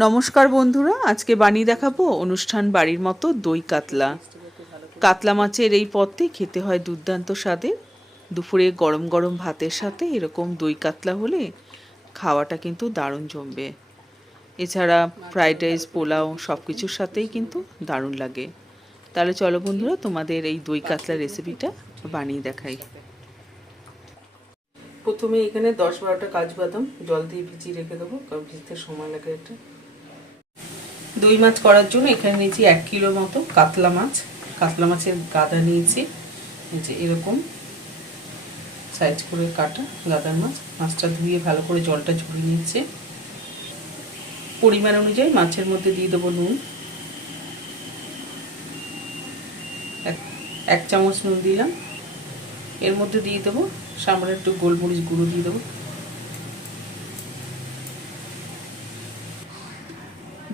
নমস্কার বন্ধুরা, আজকে বানিয়ে দেখাবো অনুষ্ঠান বাড়ির মতো দই কাতলা। কাতলা মাছের এই পদটি খেতে হয় দুর্দান্ত স্বাদের। দুপুরে গরম গরম ভাতের সাথে এরকম দই কাতলা হলে খাওয়াটা কিন্তু দারুণ জমবে। এছাড়া ফ্রাইড রাইস, পোলাও সব কিছুর সাথেই কিন্তু দারুণ লাগে। তাহলে চলো বন্ধুরা, তোমাদের এই দই কাতলা রেসিপিটা বানিয়ে দেখাই। প্রথমে এখানে 10-12টা কাজু বাদাম জল দিয়ে ভিজিয়ে রেখে দেবো, কারণ ভিজতে সময় লাগে। এটা দই মাছ করার জন্য এখানে নিয়েছি 1 কিলো মতো কাতলা মাছ। কাতলা মাছের গাদা নিয়েছি, যে এরকম সাইজ করে কাটা গাদার মাছ। মাছটা ধুয়ে ভালো করে জলটা ঝরিয়ে নিচ্ছে। পরিমাণ অনুযায়ী মাছের মধ্যে দিয়ে দেবো নুন, 1 চামচ নুন দিলাম। এর মধ্যে দিয়ে দেবো সামান্য একটু গোলমরিচ গুঁড়ো দিয়ে দেবো।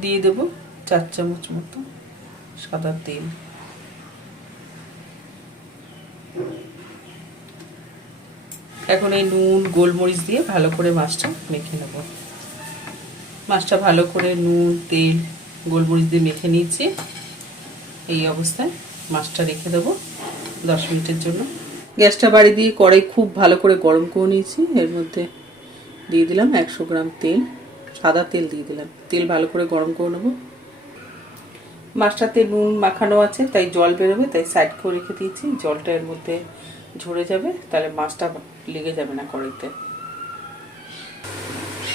দিয়ে দেবো 4 চামচ মতো সাদা তেল। এখন এই নুন গোলমরিচ দিয়ে ভালো করে মাছটা মেখে নেব। মাছটা ভালো করে নুন তেল গোলমরিচ দিয়ে মেখে নিয়েছি। এই অবস্থায় মাছটা রেখে দেবো 10 মিনিটের জন্য। গ্যাসটা বাড়ি দিয়ে কড়াই খুব ভালো করে গরম করে নিয়েছি। এর মধ্যে দিয়ে দিলাম 100 গ্রাম তেল, সাদা তেল দিয়ে দিলাম। তেল ভালো করে গরম করে নেব। মাছটাতে নুন মাখানো আছে, তাই জল বেরোবে, তাই সাইড করে রেখে দিয়েছি। জলটা এর মধ্যে ঝরে যাবে, তাহলে মাছটা লেগে যাবে না কড়াইতে।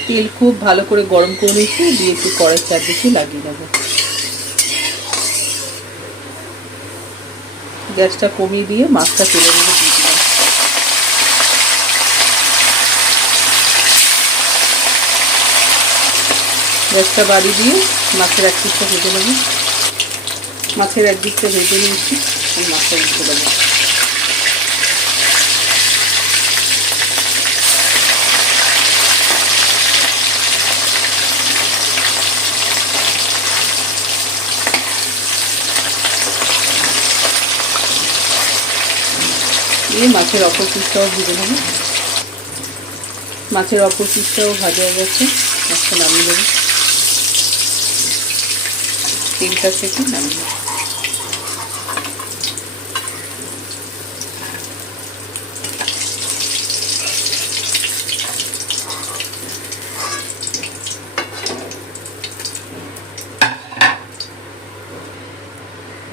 তেল খুব ভালো করে গরম করে নিয়েছি, দিয়ে একটু কড়াইয়ের চারদিকে লাগিয়ে নেব। গ্যাসটা কমিয়ে দিয়ে মাছটা তেলের মধ্যে দিয়ে দিলাম। গ্যাসটা বাড়িয়ে দিয়ে মাছের এক দিকটা ভেজে নেব। মাছের এক দিকটা ভেজে নিয়েছি, আমি মাছটা রেখে দেবো। দিয়ে মাছের অপর পিসটাও ভেজে নেব। মাছের অপর পিসটাও ভাজা হয়ে গেছে, মাছটা নামিয়ে দেবো। তেলটা থেকে নামিয়ে দেবো।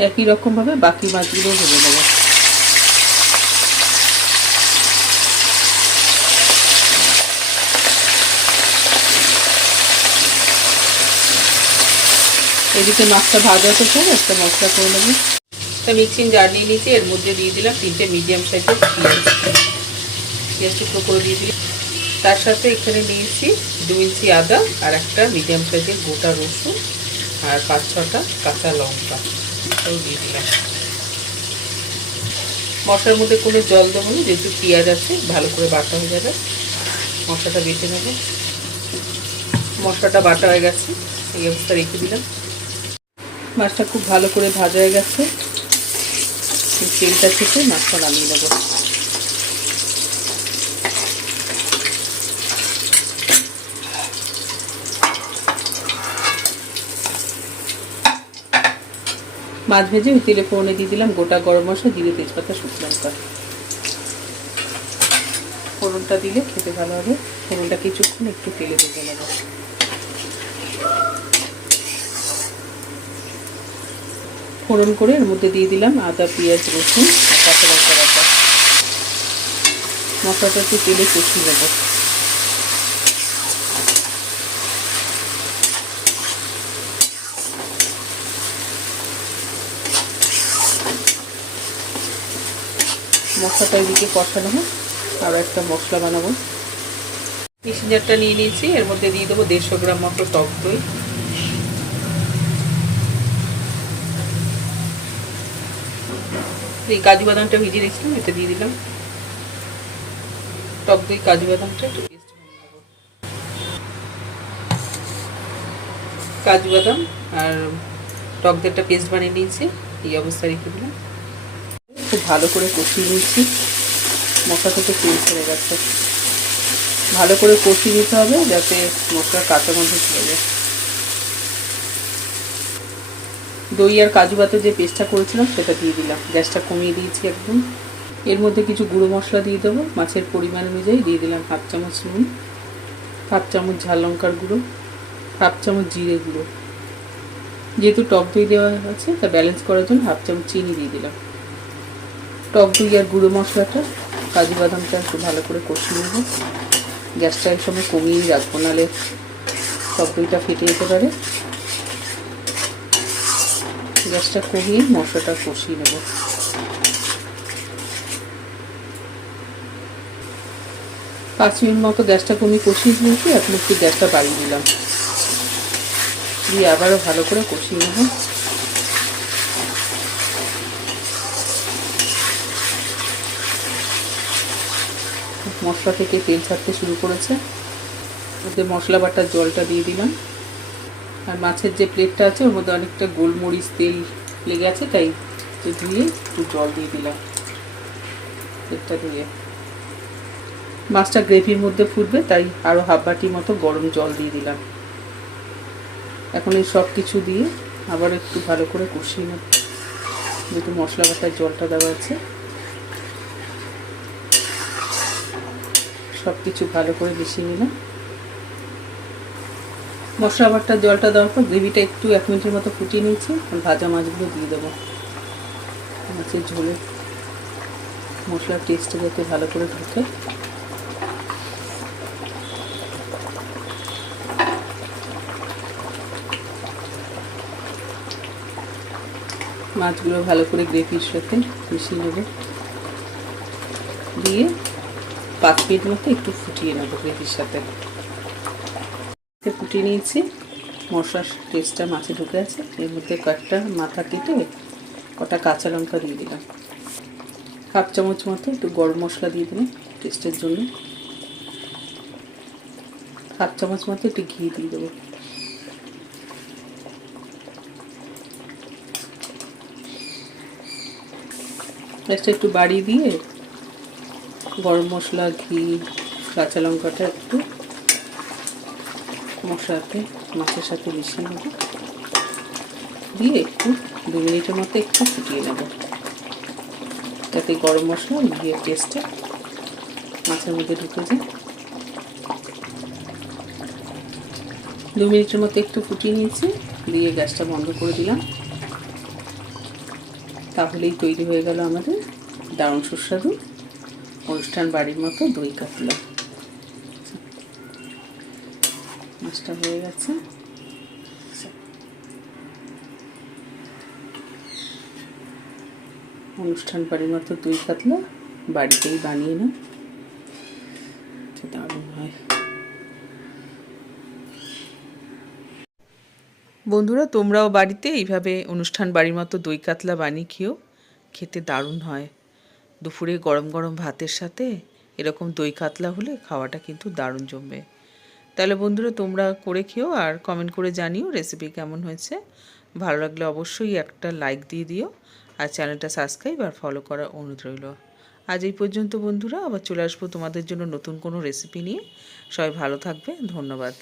একই রকম ভাবে বাকি মাছগুলো ভেজে নেব। এদিকে মাছটা ভাজা হতে একটা মশলা করে নেব। একটা মিক্সিং জার নিয়ে নিয়েছি, এর মধ্যে দিয়ে দিলাম 3টে মিডিয়াম সাইজের পেঁয়াজ। পেঁয়াজ টুকরো করে দিয়ে দিলাম। তার সাথে এখানে নিয়েছি 2 ইঞ্চি আদা আর একটা মিডিয়াম সাইজের গোটা রসুন আর 5-6টা কাঁচা লঙ্কা দিয়ে দিলাম। মশলার মধ্যে কোনো জল দেবো না, যেহেতু পেঁয়াজ আছে ভালো করে বাটা হয়ে যাবে। মশলাটা বেটে নেব। মশলাটা বাটা হয়ে গেছে, এই অবস্থা রেখে দিলাম। মাছটা খুব ভালো করে ভাজা হয়ে গেছে, তেলটা থেকে মাছটা নামিয়ে নেব। মাছ ভেজে ওই তেলে ফোড়নে দিয়ে দিলাম গোটা গরম মশলা, জিরে, তেজপাতা, শুকনো লঙ্কা। ফোড়নটা দিলে খেতে ভালো হবে। ফোড়নটা কিছুক্ষণ একটু তেলে ভেজে নেব। ফোড়ন করে এর মধ্যে দিয়ে দিলাম আদা, পেঁয়াজ, রসুন, কাঁচা লঙ্কা বাটা। মশলাটা একটু তেলে কষিয়ে নেব। মশলাটা এদিকে কষানো হোক, আরও একটা মশলা বানাবো। মিক্সিং জারটা নিয়ে নিয়েছি, এর মধ্যে দিয়ে দেবো 150 গ্রাম মতো টক দই। এই কাজু বাদামটা ভিজিয়ে রেখেছিলাম, এটা দিয়ে দিলাম। টক দই কাজু বাদামটা একটু পেস্ট বানিয়ে নেব। কাজু বাদাম আর টক দইটা পেস্ট বানিয়ে নিয়েছি, এই অবস্থায় রেখে দিলাম। খুব ভালো করে কষিয়ে নিচ্ছি। মশলা থেকে তেল ছেড়ে গেছে, ভালো করে কষিয়ে নিতে হবে যাতে মশলার কাঁচা গন্ধ চলে যায়। দই আর কাজু বাদাম যে পেস্টটা করেছিলাম সেটা দিয়ে দিলাম, গ্যাসটা কমিয়ে দিয়েছি একদম। এর মধ্যে কিছু গুঁড়ো মশলা দিয়ে দেবো, মাছের পরিমাণ অনুযায়ী দিয়ে দিলাম 1/2 চামচ নুন, 1/2 চামচ ঝাল লঙ্কার গুঁড়ো, 1/2 চামচ জিরে গুঁড়ো। যেহেতু টক দই দেওয়া আছে তা ব্যালেন্স করার জন্য 1/2 চামচ চিনি দিয়ে দিলাম। টক দই আর গুঁড়ো মশলাটা কাজু বাদামটা একটু ভালো করে কষিয়ে নেব। গ্যাসটা এই সময় কমিয়েই রাখবো, নাহলে টক দইটা ফেটে যেতে পারে। গ্যাসটা কমিয়ে মশলাটা কষিয়ে নেব। 5 মিনিট মতো গ্যাসটা কমিয়ে কষিয়ে দিয়েছি, এখন একটু গ্যাসটা বাড়িয়ে দিলাম, দিয়ে আবারও ভালো করে কষিয়ে নেব। মশলা থেকে তেল ছাড়তে শুরু করেছে, ওতে মশলা বাটার জলটা দিয়ে দিলাম। আর মাছের যে প্লেটটা আছে ওর মধ্যে অনেকটা গোলমরিচ তেল লেগে আছে, তাই ধুয়ে একটু জল দিয়ে দিলাম। প্লেটটা ধুয়ে মাছটা গ্রেভির মধ্যে ফুটবে, তাই আরও 1/2 বাটি মতো গরম জল দিয়ে দিলাম। এখন এই সব কিছু দিয়ে আবার একটু ভালো করে কষিয়ে নেব, যেহেতু মশলা বাটার জলটা দেওয়া আছে। সব কিছু ভালো করে মিশিয়ে নিলাম। মশলা বাটার জলটা দেওয়ার পর গ্রেভিটা একটু 1 মিনিটের মতো ফুটিয়ে নিয়েছি। ভাজা মাছগুলো দিয়ে দেবো। মাছের ঝোলে মশলার টেস্টটা যাতে ভালো করে ঢোকে, মাছগুলো ভালো করে গ্রেভির সাথে মিশিয়ে নেব, দিয়ে 5 মিনিট মতো একটু ফুটিয়ে নেব গ্রেভির সাথে। ফুটিয়ে নিয়েছি, মশলার টেস্টটা মাছে ঢুকে আছে। এর মধ্যে কয়েকটা মাথা কেটে কটা কাঁচা লঙ্কা দিয়ে দিলাম। 1/2 চামচ মতো একটু গরম মশলা দিয়ে দিলাম টেস্টের জন্য। 1/2 চামচ মতো একটু ঘি দিয়ে দেবো। গ্যাসটা একটু বাড়িয়ে দিয়ে গরম মশলা, ঘি, কাঁচা লঙ্কাটা একটু মশলাতে মাছের সাথে মিশিয়ে নেব, দিয়ে একটু 2 মিনিটের মতো একটু ফুটিয়ে নেব, যাতে গরম মশলা ঘিয়ের টেস্টটা মাছের মধ্যে ঢুকে যায়। 2 মিনিটের মতো একটু ফুটিয়ে নিয়েছি, দিয়ে গ্যাসটা বন্ধ করে দিলাম। তাহলেই তৈরি হয়ে গেল আমাদের দারুণ সুস্বাদু অনুষ্ঠান বাড়ির মতো দই কাতলা। মাছটা হয়ে গেছে। অনুষ্ঠান বাড়ির মতো দই কাতলা বাড়িতেই বানিয়ে না, দারুণ হয়। বন্ধুরা, তোমরাও বাড়িতে এইভাবে অনুষ্ঠান বাড়ির মতো দই কাতলা বানিয়ে খেও, খেতে দারুণ হয়। দুপুরে গরম গরম ভাতের সাথে এরকম দই কাতলা হলে খাওয়াটা কিন্তু দারুণ জমবে। তাহলে বন্ধুরা, তোমরা করে খেও আর কমেন্ট করে জানিও রেসিপি কেমন হয়েছে। ভালো লাগলে অবশ্যই একটা লাইক দিয়ে দিও, আর চ্যানেলটা সাবস্ক্রাইব আর ফলো করার অনুরোধ রইল। আজ এই পর্যন্ত বন্ধুরা, আবার চলে আসবো তোমাদের জন্য নতুন কোনো রেসিপি নিয়ে। সবাই ভালো থাকবে, ধন্যবাদ।